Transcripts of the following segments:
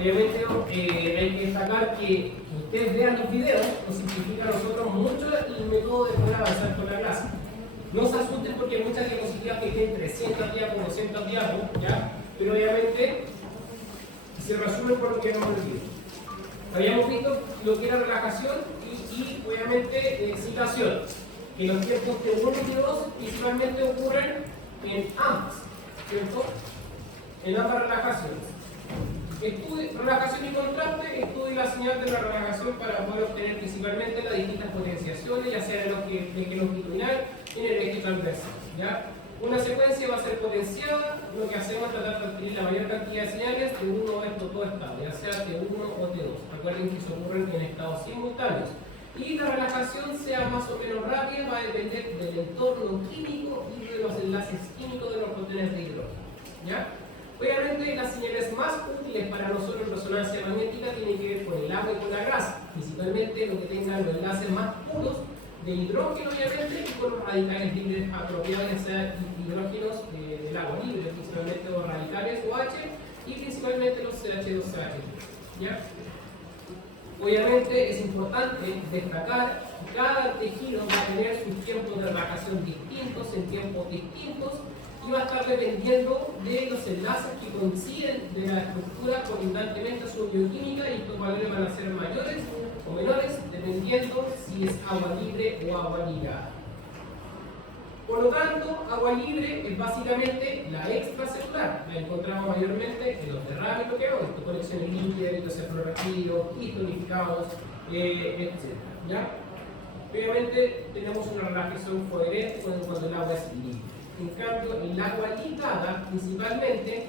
Obviamente hay que destacar que ustedes vean los videos, nos simplifica a nosotros mucho el método de poder avanzar con la clase. No se asusten porque hay muchas diapositivas que tienen 300 diapos, 200 diapos, ¿ya? Pero obviamente se resumen por lo que no me olvido. Habíamos visto lo que era relajación y obviamente excitación, que los tiempos de 1 y 2 principalmente ocurren en ambas, ¿cierto? En ambas relajaciones. Relajación y contraste, estudia la señal de la relajación para poder obtener principalmente las distintas potenciaciones, ya sea en el eje longitudinal y en el eje transversal, ¿ya? Una secuencia va a ser potenciada, lo que hacemos es tratar de obtener la mayor cantidad de señales de uno de estos dos estados, ya sea T1 o T2. Recuerden que se ocurren en estados simultáneos. Y la relajación, sea más o menos rápida, va a depender del entorno químico y de los enlaces químicos de los protones de hidrógeno, ¿ya? Obviamente, las señales más útiles para nosotros en resonancia magnética tienen que ver con el agua y con la grasa, principalmente lo que tengan los enlaces más puros de hidrógeno, obviamente, y con los radicales libres apropiados, ya sea hidrógenos del agua libre, principalmente los radicales OH y principalmente los CH2CH, ¿ya? Obviamente es importante destacar que cada tejido va a tener sus tiempos de relajación distintos, en tiempos distintos, y va a estar dependiendo de los enlaces que coinciden de la estructura colindantemente a su bioquímica, y estos valores van a ser mayores o menores dependiendo si es agua libre o agua ligada. Por lo tanto, agua libre es básicamente la extracelular. La encontramos mayormente en los derrames, lo que hago, conexiones líquidas, hidrocefluorrespiros, histonificados, etc. ¿Ya? Obviamente tenemos una relajación coherente cuando el agua es libre. En cambio, el agua ligada principalmente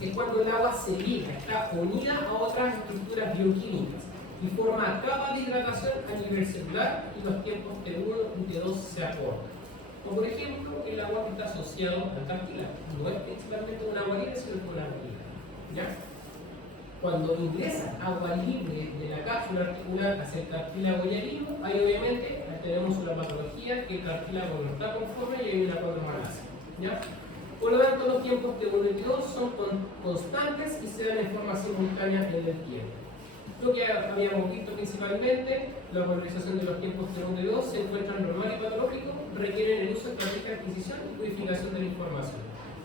es cuando el agua se liga, está unida a otras estructuras bioquímicas y forma capas de hidratación a nivel celular, y los tiempos T1 y T2 se acortan. Como por ejemplo, el agua que está asociado al cartílago. No es principalmente un agua libre, sino con agua libre, ¿ya? Cuando ingresa agua libre de la cápsula articular hacia el cartílago y el hilo, ahí obviamente tenemos una patología que el cartílago no está conforme y hay una condromalacia, ¿ya? Por lo tanto, los tiempos T1 y T2 son constantes y se dan en forma simultánea en el tiempo. Lo que habíamos visto principalmente, la valorización de los tiempos T1 y T2 se encuentran normal y patológico, requieren el uso de estrategias de adquisición y codificación de la información.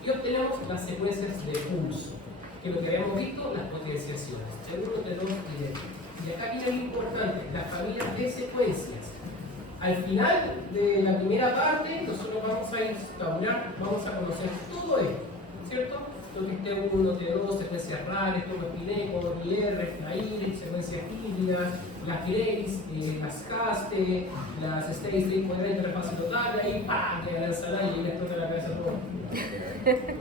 Y obtenemos las secuencias de pulso, que lo que habíamos visto, las potenciaciones, T1, T2 y T3. Y acá viene lo importante, las familias de secuencias. Al final de la primera parte, nosotros vamos a instaurar, vamos a conocer todo esto, ¿cierto? Lo que es T1, T2, secuencias raras, Tocopineco, IR, FLAIR, secuencias híbridas, las GRACE, las CASTE, las State cuadrante de la fase total, y ahí ¡pam! Queda la ensalada y ahí le explota la cabeza a todo.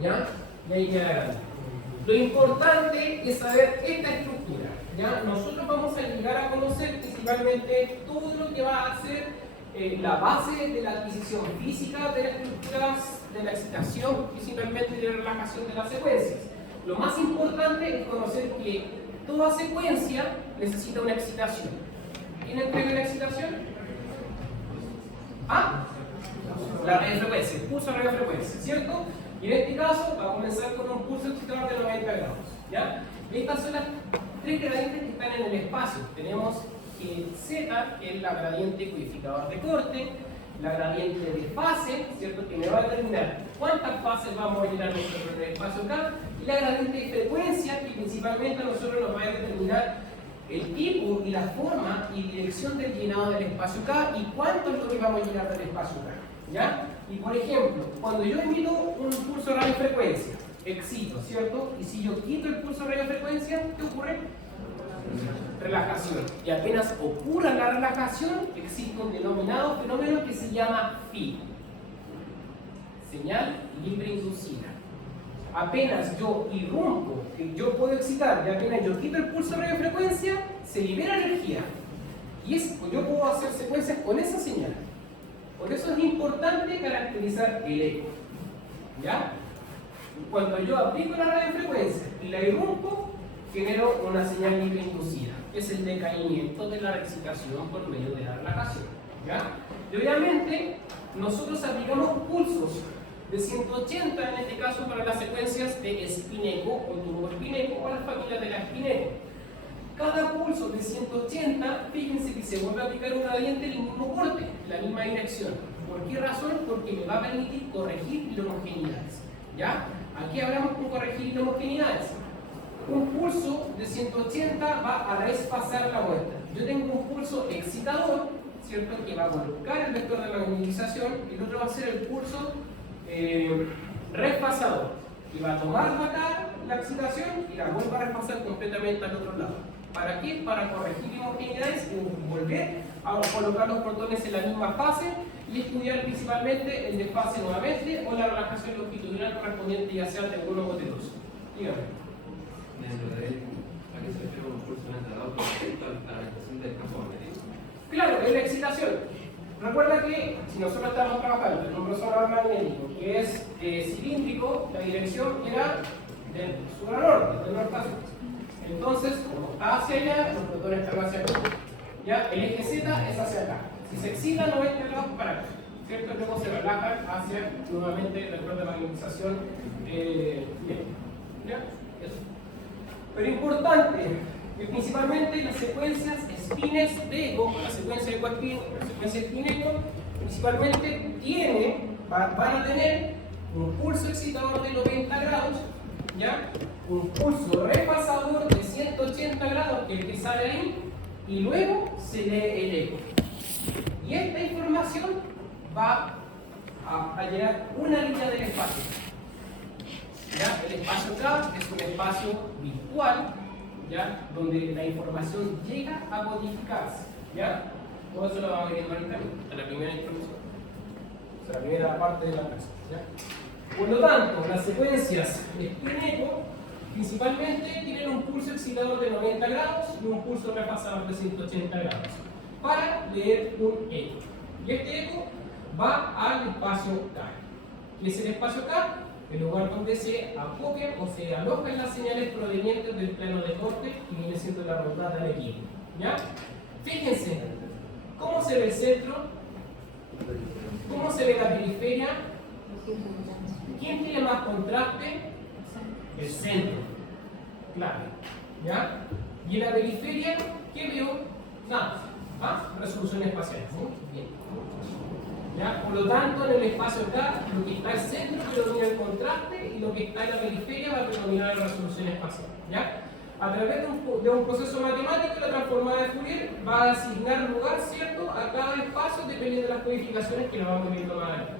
¿Ya? Y ahí queda grande. Lo importante es saber esta estructura, ¿ya? Nosotros vamos a llegar a conocer principalmente todo lo que va a ser la base de la adquisición física de las estructuras, de la excitación, principalmente de la relajación de las secuencias. Lo más importante es conocer que toda secuencia necesita una excitación. ¿Quién entrega la excitación? ¿Ah? La radiofrecuencia, el pulso de radiofrecuencia, ¿cierto? Y en este caso va a comenzar con un pulso excitador de 90 grados, ¿ya? Estas son las tres gradientes que están en el espacio. Tenemos el Z, que es la gradiente codificador de corte, la gradiente de fase, ¿cierto?, que me va a determinar cuántas fases vamos a llenar nosotros en el espacio acá, y la gradiente de frecuencia, que principalmente a nosotros nos va a determinar el tipo y la forma y dirección del llenado del espacio acá y cuánto es lo que vamos a llenar del espacio acá, ¿ya? Y por ejemplo, cuando yo emito un pulso de radiofrecuencia, excito, ¿cierto? Y si yo quito el pulso de radiofrecuencia, ¿qué ocurre? Relajación. Y apenas ocurra la relajación, existe un denominado fenómeno que se llama PHI, señal libre inducida. Apenas yo irrumpo, que yo puedo excitar, y apenas yo quito el pulso de radiofrecuencia, se libera energía. Y yo puedo hacer secuencias con esa señal. Por eso es importante caracterizar el eco, ¿ya? Cuando yo aplico la radiofrecuencia y la irrumpo, genero una señal libre inducida. Es el decaimiento de la excitación por medio de la relajación, ¿ya? Y obviamente, nosotros aplicamos pulsos de 180 en este caso para las secuencias de Spin-Echo o turbo-Spin-Echo o las familias de la Spin-Echo. Cada pulso de 180, fíjense que se vuelve a aplicar un gradiente en el mismo corte, en la misma dirección. ¿Por qué razón? Porque me va a permitir corregir inhomogeneidades. ¿Ya? Aquí hablamos con corregir inhomogeneidades. Un pulso de 180 va a desfasar la vuelta. Yo tengo un pulso excitador, ¿cierto? Que va a colocar el vector de magnetización y el otro va a ser el pulso desfasador. Y va a tomar de acá la excitación y la vuelve a desfasar completamente al otro lado. ¿Para qué? Para corregir inhomogeneidades y volver a colocar los protones en la misma fase y estudiar principalmente el desfase nuevamente o la relajación longitudinal correspondiente ya sea de uno o de dos. Dígame. ¿A qué se refiere un pulso entrado con respecto a la estación del campo magnético? Claro, es la excitación. Recuerda que si nosotros estamos trabajando en un resonador magnético que es cilíndrico, la dirección era del sur a norte, del norte a sur. Entonces, como está hacia allá, los protones están hacia acá. ¿Ya? El eje Z es hacia acá. Si se excita 90 grados para acá, ¿cierto? Luego se relajan hacia nuevamente el vector de magnetización. ¿Ya? Eso. Pero importante, que principalmente las secuencias spines de eco, la secuencia de eco-spin, la secuencia spin-eco, principalmente van a tener un pulso excitador de 90 grados, ¿ya? Un pulso repasador de 180 grados, que es el que sale ahí, y luego se lee el eco. Y esta información va a llenar una línea del espacio. ¿Ya? El espacio acá es un espacio virtual, ¿ya? Donde la información llega a codificarse. ¿Ya? Todo eso lo va a ver ahorita en la primera introducción. O sea, la primera parte de la clase. ¿Ya? Por lo tanto, las secuencias spin-echo principalmente tienen un pulso excitador de 90 grados y un pulso repasador de 180 grados para leer un eco. Y este eco va al espacio K. ¿Qué es el espacio K? El lugar donde se acopian o se alojan las señales provenientes del plano de corte y viene siendo la rondada del equipo. ¿Ya? Fíjense, ¿cómo se ve el centro? ¿Cómo se ve la periferia? ¿Quién tiene más contraste? El centro. Claro. ¿Ya? Y en la periferia, ¿qué veo? Nada. ¿Ah? Resolución espacial. Muy bien. ¿Ya? Por lo tanto, en el espacio acá, lo que está al centro predomina el contraste y lo que está en la periferia va a predominar la resolución espacial. ¿Ya? A través de un proceso matemático, la transformada de Fourier va a asignar lugar, ¿cierto?, a cada espacio dependiendo de las codificaciones que lo vamos viendo más adelante.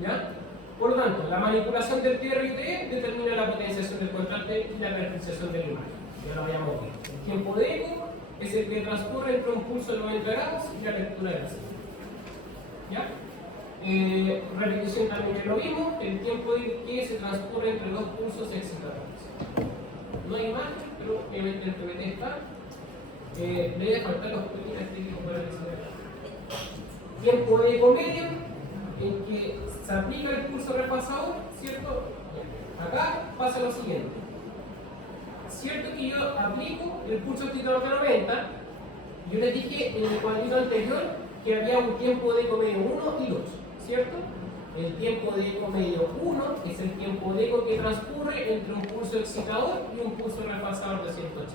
¿Ya? Por lo tanto, la manipulación del TR y TE determina la potenciación del contraste y la caracterización de la imagen. Ya lo habíamos visto. El tiempo de eco es el que transcurre entre un pulso de 90 grados y la lectura de la señal. ¿Ya? Repetición también que lo vimos, el tiempo que se transcurre entre dos pulsos excitadores. No hay más, pero obviamente el PBT está. Debe faltar los políticas técnicos para resolver. Tiempo de eco medio, en que se aplica el pulso repasador, ¿cierto? Acá pasa lo siguiente. Cierto que yo aplico el pulso excitador de 90, yo les dije en el cuadrito anterior que había un tiempo de eco medio 1 y 2, ¿cierto? El tiempo de eco medio 1 es el tiempo de eco que transcurre entre un pulso excitador y un pulso repasador de 180.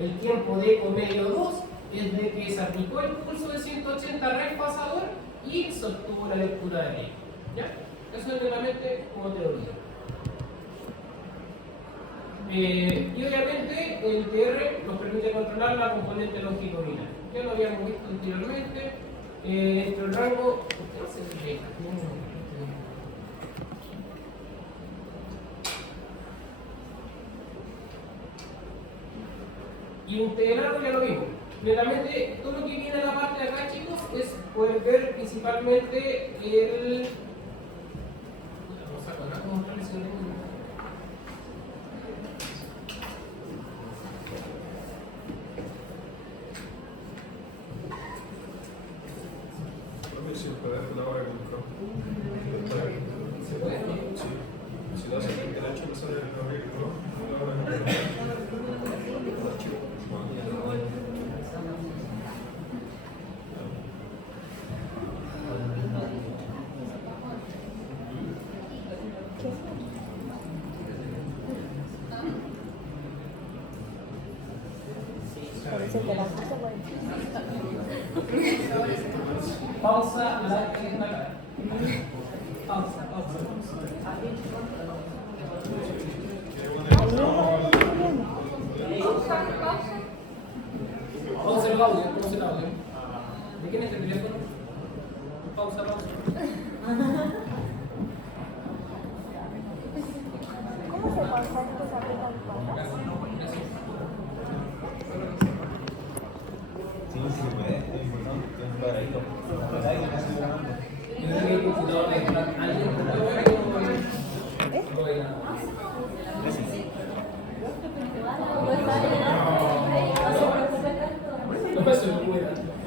El tiempo de eco medio 2 es de que se aplicó el pulso de 180 repasador y se obtuvo la lectura de eco. ¿Ya? Eso es realmente como teoría. Y obviamente el TR nos permite controlar la componente longitudinal. Ya lo habíamos visto anteriormente. Entre el rango. Y integrarlo ya lo vimos. Realmente todo lo que viene a la parte de acá, chicos, es poder ver principalmente el. Vamos a contar cómo está el. ¿Se puede? Sí. Si no, se tiene el ancho, no sale el Se te la puse, güey. Pausa, like y destacar. Pausa, pausa, pausa.